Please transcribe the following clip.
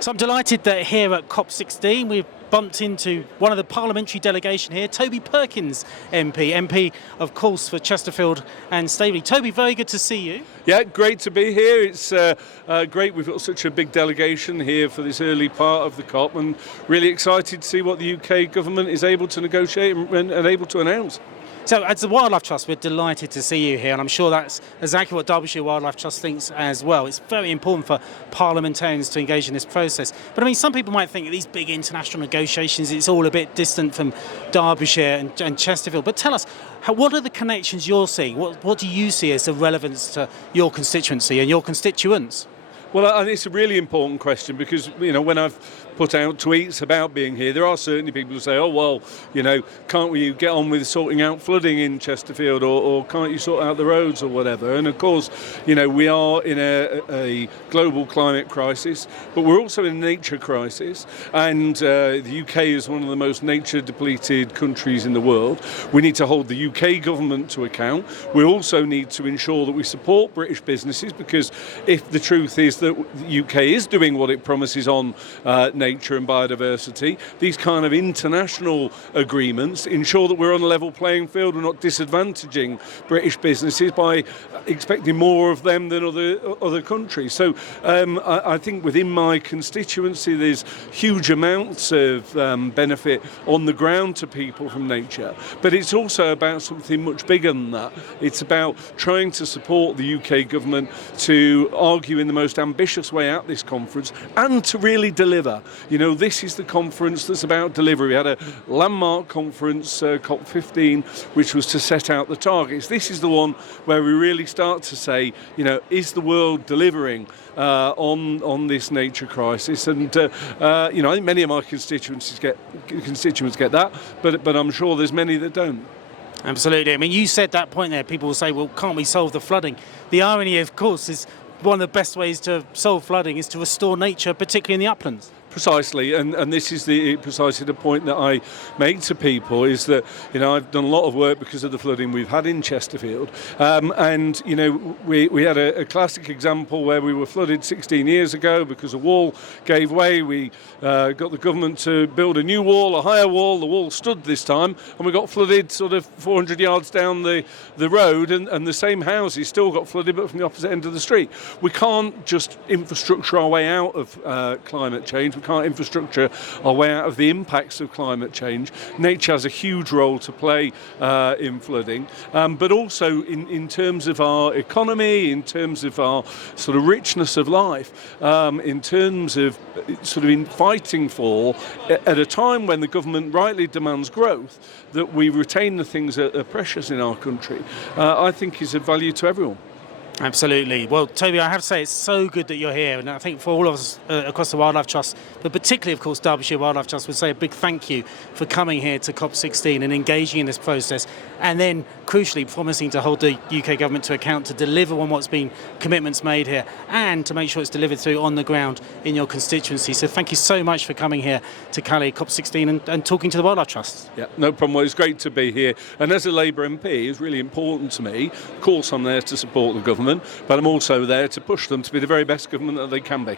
So I'm delighted that here at COP16 we've bumped into one of the parliamentary delegation here, Toby Perkins MP, of course, for Chesterfield and Staveley. Toby, very good to see you. Yeah, great to be here. It's great we've got such a big delegation here for this early part of the COP, and really excited to see what the UK government is able to negotiate and able to announce. So as the Wildlife Trust, we're delighted to see you here, and I'm sure that's exactly what Derbyshire Wildlife Trust thinks as well. It's very important for parliamentarians to engage in this process. But I mean, some people might think that these big international negotiations, it's all a bit distant from Derbyshire and Chesterfield. But tell us, what are the connections you're seeing? What do you see as the relevance to your constituency and your constituents? Well, it's a really important question because, when I've put out tweets about being here, there are certainly people who say, oh, well, can't we get on with sorting out flooding in Chesterfield or can't you sort out the roads or whatever? And of course, we are in a global climate crisis, but we're also in a nature crisis. And the UK is one of the most nature depleted countries in the world. We need to hold the UK government to account. We also need to ensure that we support British businesses, because if the truth is that the UK is doing what it promises on nature and biodiversity, these kind of international agreements ensure that we're on a level playing field. We're not disadvantaging British businesses by expecting more of them than other countries. So I think within my constituency there's huge amounts of benefit on the ground to people from nature, but it's also about something much bigger than that. It's about trying to support the UK government to argue in the most ambitious way at this conference and to really deliver. This is the conference that's about delivery. We had a landmark conference, COP15, which was to set out the targets. This is the one where we really start to say, is the world delivering on this nature crisis? And I think many of my constituents get that, but I'm sure there's many that don't. Absolutely. I mean, you said that point there. People will say, well, can't we solve the flooding? The irony, of course, is one of the best ways to solve flooding is to restore nature, particularly in the uplands. Precisely, and this is precisely the point that I make to people, is that I've done a lot of work because of the flooding we've had in Chesterfield, and we had a classic example where we were flooded 16 years ago because a wall gave way. We got the government to build a new wall, a higher wall. The wall stood this time, and we got flooded sort of 400 yards down the road, and the same houses still got flooded, but from the opposite end of the street. We can't just infrastructure our way out of climate change. We can't infrastructure our way out of the impacts of climate change. Nature has a huge role to play in flooding, but also in terms of our economy, in terms of our sort of richness of life, in terms of sort of in fighting for, at a time when the government rightly demands growth, that we retain the things that are precious in our country, I think is of value to everyone. Absolutely. Well, Toby, I have to say it's so good that you're here, and I think for all of us across the Wildlife Trust, but particularly, of course, Derbyshire Wildlife Trust, would say a big thank you for coming here to COP16 and engaging in this process, and then, crucially, promising to hold the UK government to account to deliver on what's been commitments made here, and to make sure it's delivered through on the ground in your constituency. So thank you so much for coming here to Calais COP16 and talking to the Wildlife Trust. Yeah, no problem. Well, it's great to be here, and as a Labour MP, it's really important to me. Of course, I'm there to support the government, but I'm also there to push them to be the very best government that they can be.